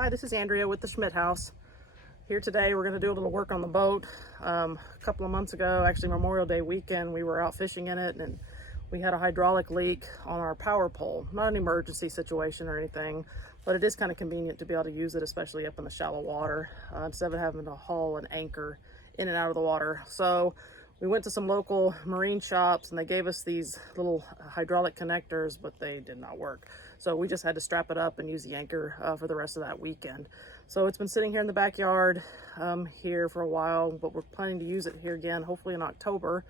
Hi, this is Andrea with the Schmidt House. Here today we're going to do a little work on the boat. A couple of months ago, actually Memorial Day weekend, we were out fishing in it and we had a hydraulic leak on our power pole. Not an emergency situation or anything, but it is kind of convenient to be able to use it, especially up in the shallow water, instead of having to haul an anchor in and out of the water. So we went to some local marine shops and they gave us these little hydraulic connectors, but they did not work. So we just had to strap it up and use the anchor for the rest of that weekend. So it's been sitting here in the backyard here for a while, but we're planning to use it here again, hopefully in October,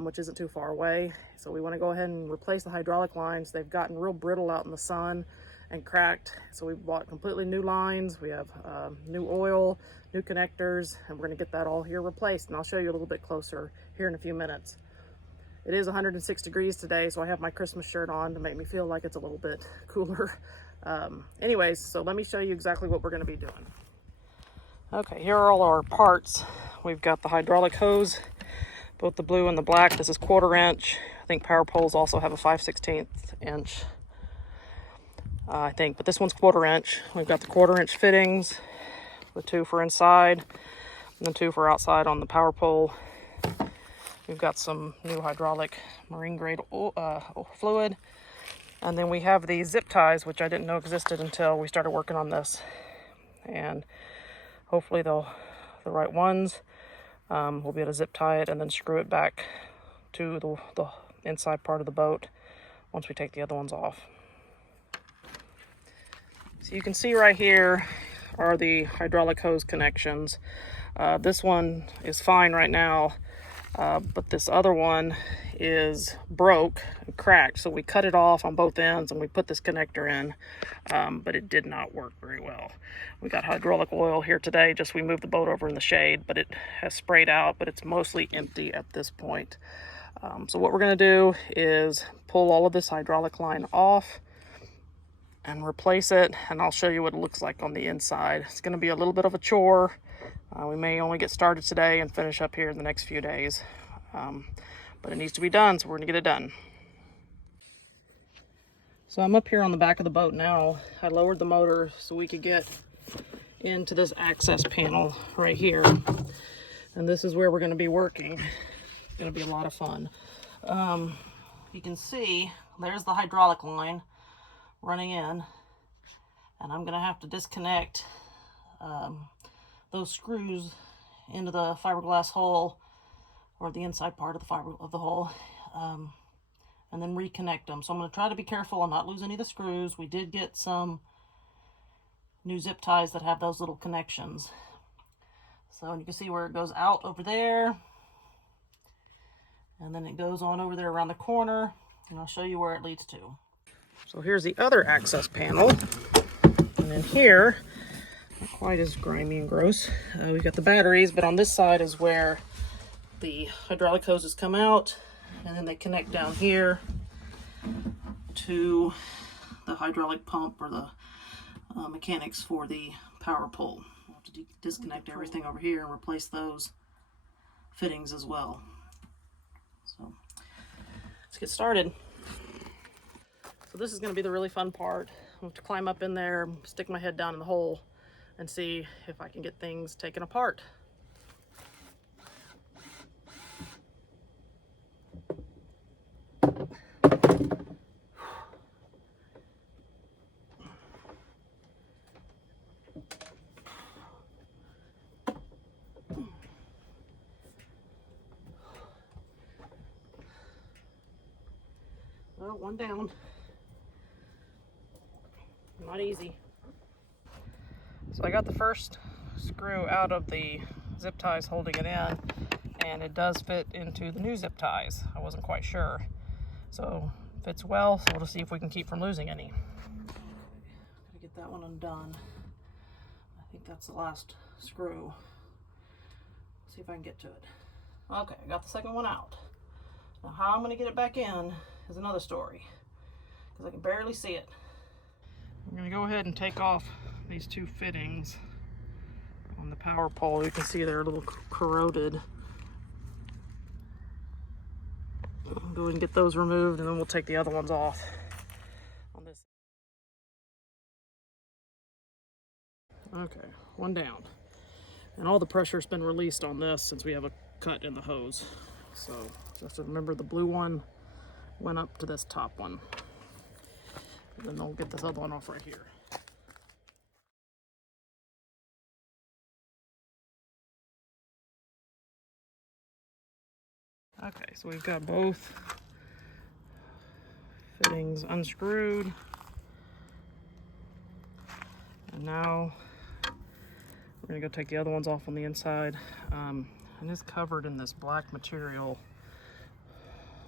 which isn't too far away. So we want to go ahead and replace the hydraulic lines. They've gotten real brittle out in the sun and cracked. So we bought completely new lines. We have new oil, new connectors, and we're going to get that all here replaced. And I'll show you a little bit closer here in a few minutes. It is 106 degrees today, so I have my Christmas shirt on to make me feel like it's a little bit cooler. Anyways, so let me show you exactly what we're going to be doing. Okay, here are all our parts. We've got the hydraulic hose, both the blue and the black. This is 1/4 inch. I think power poles also have a 5/16 inch. I think, but this one's 1/4 inch. We've got the 1/4 inch fittings, the 2 for inside, and the 2 for outside on the power pole. We've got some new hydraulic marine grade fluid. And then we have these zip ties, which I didn't know existed until we started working on this. And hopefully they'll the right ones. We'll be able to zip tie it and then screw it back to the inside part of the boat once we take the other ones off. So you can see right here are the hydraulic hose connections. This one is fine right now. But this other one is broke and cracked, so we cut it off on both ends and we put this connector in, but it did not work very well. We got hydraulic oil here today, just we moved the boat over in the shade, but it has sprayed out, but it's mostly empty at this point. So what we're going to do is pull all of this hydraulic line off and replace it, and I'll show you what it looks like on the inside. It's going to be a little bit of a chore. We may only get started today and finish up here in the next few days. But it needs to be done, so we're going to get it done. So I'm up here on the back of the boat now. I lowered the motor so we could get into this access panel right here. And this is where we're going to be working. It's going to be a lot of fun. You can see there's the hydraulic line running in. And I'm going to have to disconnect those screws into the fiberglass hole, or the inside part of the hole, and then reconnect them. So I'm going to try to be careful and not lose any of the screws. We did get some new zip ties that have those little connections. So you can see where it goes out over there, and then it goes on over there around the corner, and I'll show you where it leads to. So here's the other access panel, and then here, not quite as grimy and gross. We've got the batteries, but on this side is where the hydraulic hoses come out, and then they connect down here to the hydraulic pump or the mechanics for the power pole. We'll have to disconnect everything over here and replace those fittings as well. So let's get started. So this is going to be the really fun part. I have to climb up in there, stick my head down in the hole, and see if I can get things taken apart. Well, one down. Not easy. So I got the first screw out of the zip ties holding it in, and it does fit into the new zip ties. I wasn't quite sure. So it fits well, so we'll just see if we can keep from losing any. Gotta get that one undone. I think that's the last screw. See if I can get to it. Okay, I got the second one out. Now how I'm gonna get it back in is another story, because I can barely see it. I'm gonna go ahead and take off these 2 fittings on the power pole. You can see they're a little corroded. I'll go ahead and get those removed, and then we'll take the other ones off. Okay, one down. And all the pressure's been released on this since we have a cut in the hose. So just remember the blue one went up to this top one. And then we'll get this other one off right here. Okay, so we've got both fittings unscrewed. And now we're gonna go take the other ones off on the inside. And it's covered in this black material.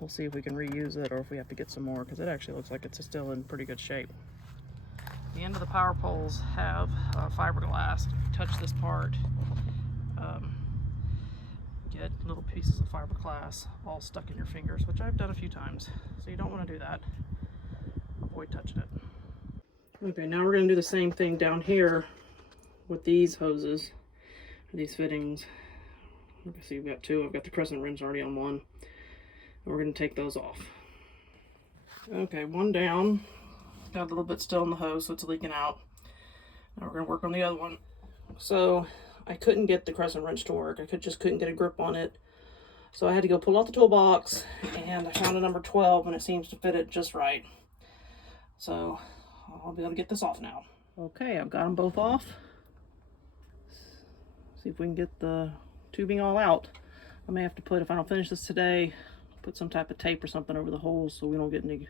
We'll see if we can reuse it or if we have to get some more, because it actually looks like it's still in pretty good shape. The end of the power poles have fiberglass. If you touch this part, get little pieces of fiberglass all stuck in your fingers, which I've done a few times. So you don't want to do that. Avoid touching it. Okay, now we're going to do the same thing down here with these hoses, these fittings. You can see we've got two. I've got the crescent wrench already on one. And we're going to take those off. Okay, one down. Got a little bit still in the hose, so it's leaking out. Now we're going to work on the other one. So I couldn't get the crescent wrench to work. I just couldn't get a grip on it. So I had to go pull out the toolbox, and I found a number 12, and it seems to fit it just right. So I'll be able to get this off now. Okay, I've got them both off. See if we can get the tubing all out. I may have to put, if I don't finish this today, put some type of tape or something over the holes so we don't get any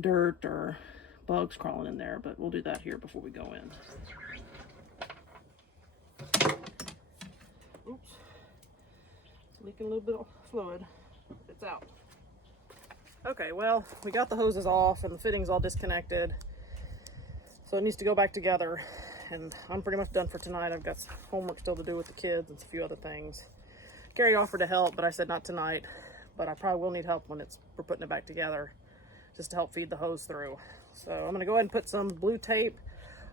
dirt or bugs crawling in there, but we'll do that here before we go in. Oops. It's leaking a little bit of fluid. It's out. Okay, well, we got the hoses off and the fittings all disconnected. So it needs to go back together. And I'm pretty much done for tonight. I've got some homework still to do with the kids and a few other things. Carrie offered to help, but I said not tonight. But I probably will need help when we're putting it back together, just to help feed the hose through. So I'm gonna go ahead and put some blue tape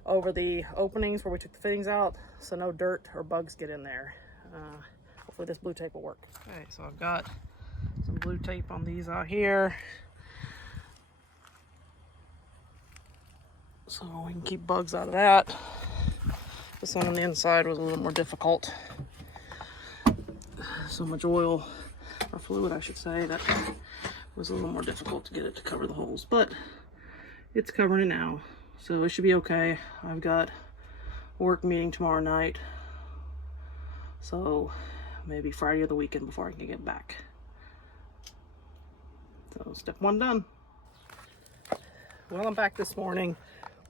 over the openings where we took the fittings out, so no dirt or bugs get in there. Hopefully this blue tape will work. Okay, so I've got some blue tape on these out here, so we can keep bugs out of that. This one on the inside was a little more difficult. So much oil, or fluid I should say, that was a little more difficult to get it to cover the holes, but it's covering it now, so it should be okay. I've got a work meeting tomorrow night, so maybe Friday or the weekend before I can get back. So step one done. Well, I'm back this morning.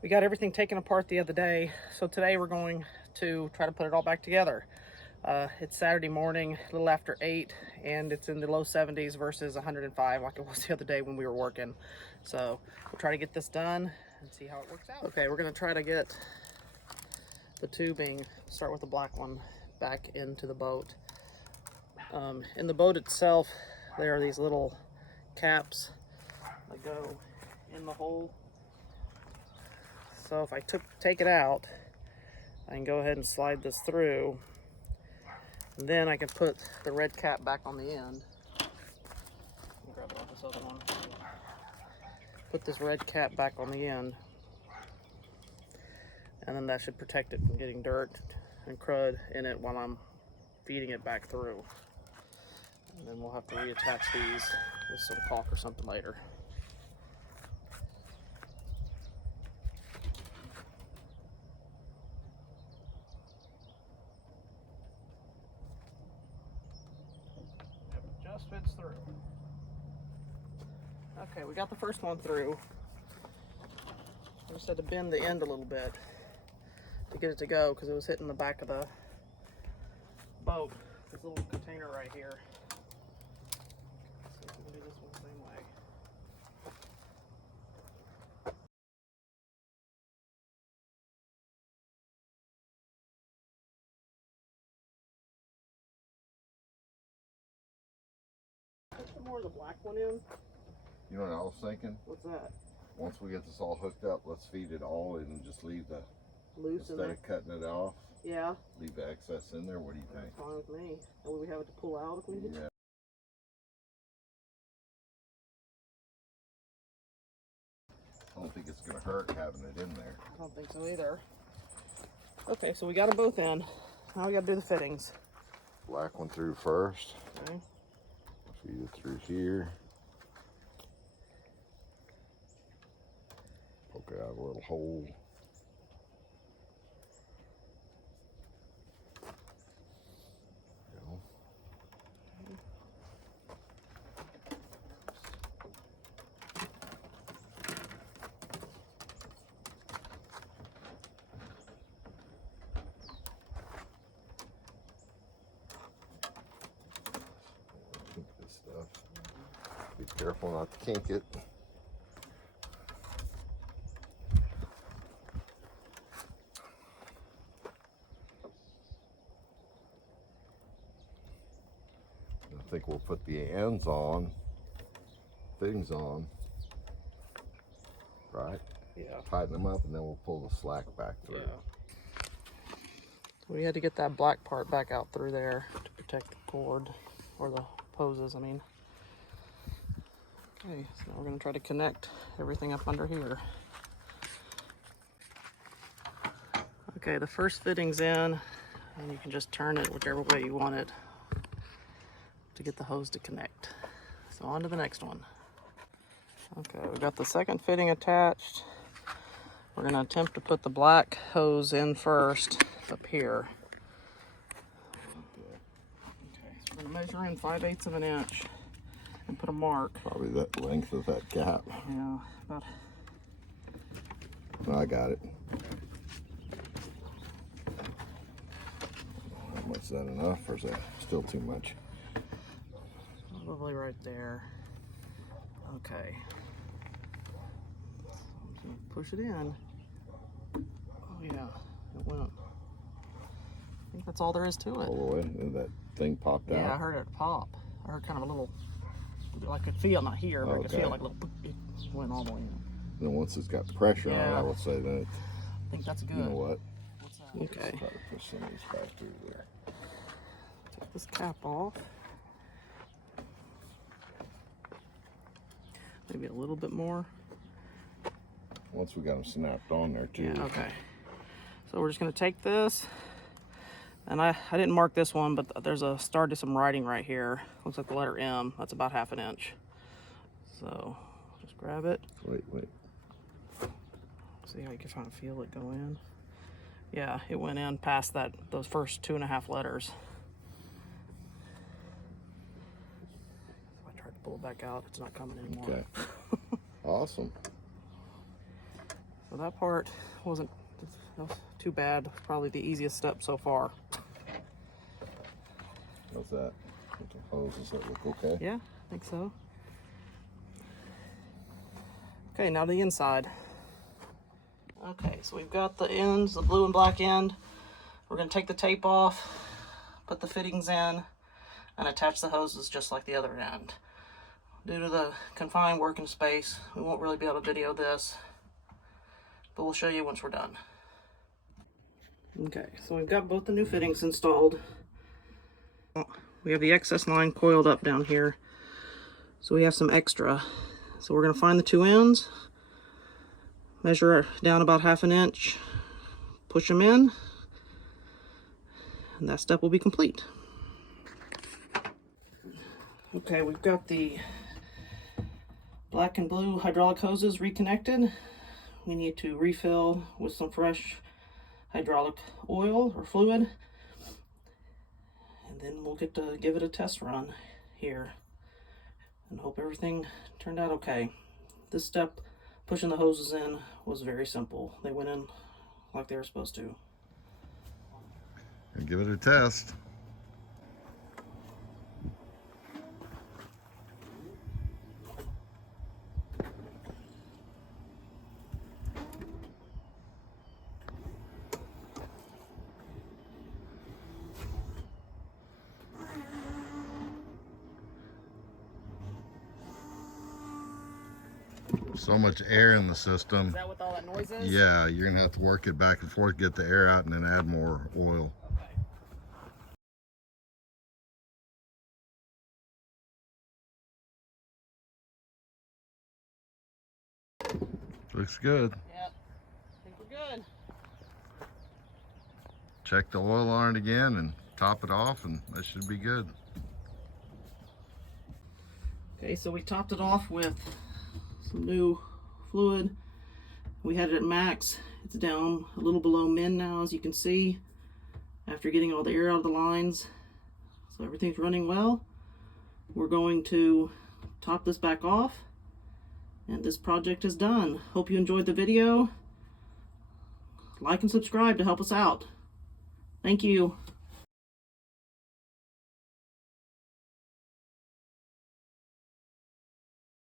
We got everything taken apart the other day, so today we're going to try to put it all back together. It's Saturday morning, a little after 8, and it's in the low 70s versus 105 like it was the other day when we were working. So we'll try to get this done and see how it works out. Okay, we're going to try to get the tubing, start with the black one, back into the boat. In the boat itself, there are these little caps that go in the hole. So if I take it out, I can go ahead and slide this through, and then I can put the red cap back on the end. Grab it off this other one. Put this red cap back on the end, and then that should protect it from getting dirt and crud in it while I'm feeding it back through. And then we'll have to reattach these with some caulk or something later. It just fits through. Okay, we got the first one through. I just had to bend the end a little bit to get it to go because it was hitting the back of the boat. This little container right here. So we can do this one the same way. Put more of the black one in. You know what I was thinking? What's that? Once we get this all hooked up, let's feed it all and just leave the Loose in instead there. of cutting it off. Yeah. Leave the excess in there. What do you think? Fine with me. And would we have it to pull out if we did? Yeah. I don't think it's gonna hurt having it in there. I don't think so either. Okay, so we got them both in. Now we got to do the fittings. Black one through first. Okay. Feed it through here. Poke out a little hole. Go. Kink this stuff. Be careful not to kink it. I think we'll put the ends on, fittings on, right? Yeah. Tighten them up and then we'll pull the slack back through. Yeah. We had to get that black part back out through there to protect the cord, or the hoses, I mean. Okay, so now we're going to try to connect everything up under here. Okay, the first fitting's in, and you can just turn it whichever way you want it to get the hose to connect. So on to the next one. Okay, we got the second fitting attached. We're going to attempt to put the black hose in first up here. Okay, so we're going to measure in 5/8 of an inch and put a mark. Probably that length of that gap. Yeah, about. I got it. How much is that enough, or is that still too much? Probably right there. Okay. So I'm gonna push it in. Oh yeah, it went. I think that's all there is to it. All the way, and that thing popped out. Yeah, I heard it pop. I heard kind of a little, I could feel, not here, but I could Okay. feel like a little, it went all the way in. Then once it's got pressure on it, Yeah. I would say that, I think that's good. you know what? What's that? Let's Okay, try to push some of these back through there. take this cap off. Maybe a little bit more. Once we got them snapped on there too. Yeah, okay. So we're just gonna take this, and I didn't mark this one, but there's a start to some writing right here. Looks like the letter M. That's about 1/2 inch. So just grab it. Wait. See how you can kind of feel it go in. Yeah, it went in past those first 2.5 letters. If I tried to pull it back out, it's not coming anymore. Okay. Awesome. So that part wasn't too bad. Probably the easiest step so far. How's that? With the hoses that look okay? Yeah, I think so. Okay, now the inside. Okay, so we've got the ends, the blue and black end. We're going to take the tape off, put the fittings in, and attach the hoses just like the other end. Due to the confined working space, we won't really be able to video this, but we'll show you once we're done. Okay, so we've got both the new fittings installed. We have the excess line coiled up down here, so we have some extra. So we're going to find the two ends, measure down about 1/2 inch, push them in, and that step will be complete. Okay, we've got the black and blue hydraulic hoses reconnected. We need to refill with some fresh hydraulic oil or fluid, and then we'll get to give it a test run here and hope everything turned out okay. This step, pushing the hoses in, was very simple. They went in like they were supposed to. And give it a test. So much air in the system. Is that what all that noise is? Yeah, you're gonna have to work it back and forth, get the air out, and then add more oil. Okay. Looks good. Yep. I think we're good. check the oil on it again and top it off, and that should be good. Okay, so we topped it off with some new fluid. We had it at max. It's down a little below min now, as you can see, after getting all the air out of the lines. So everything's running well. We're going to top this back off, and this project is done. Hope you enjoyed the video. Like and subscribe to help us out. Thank you.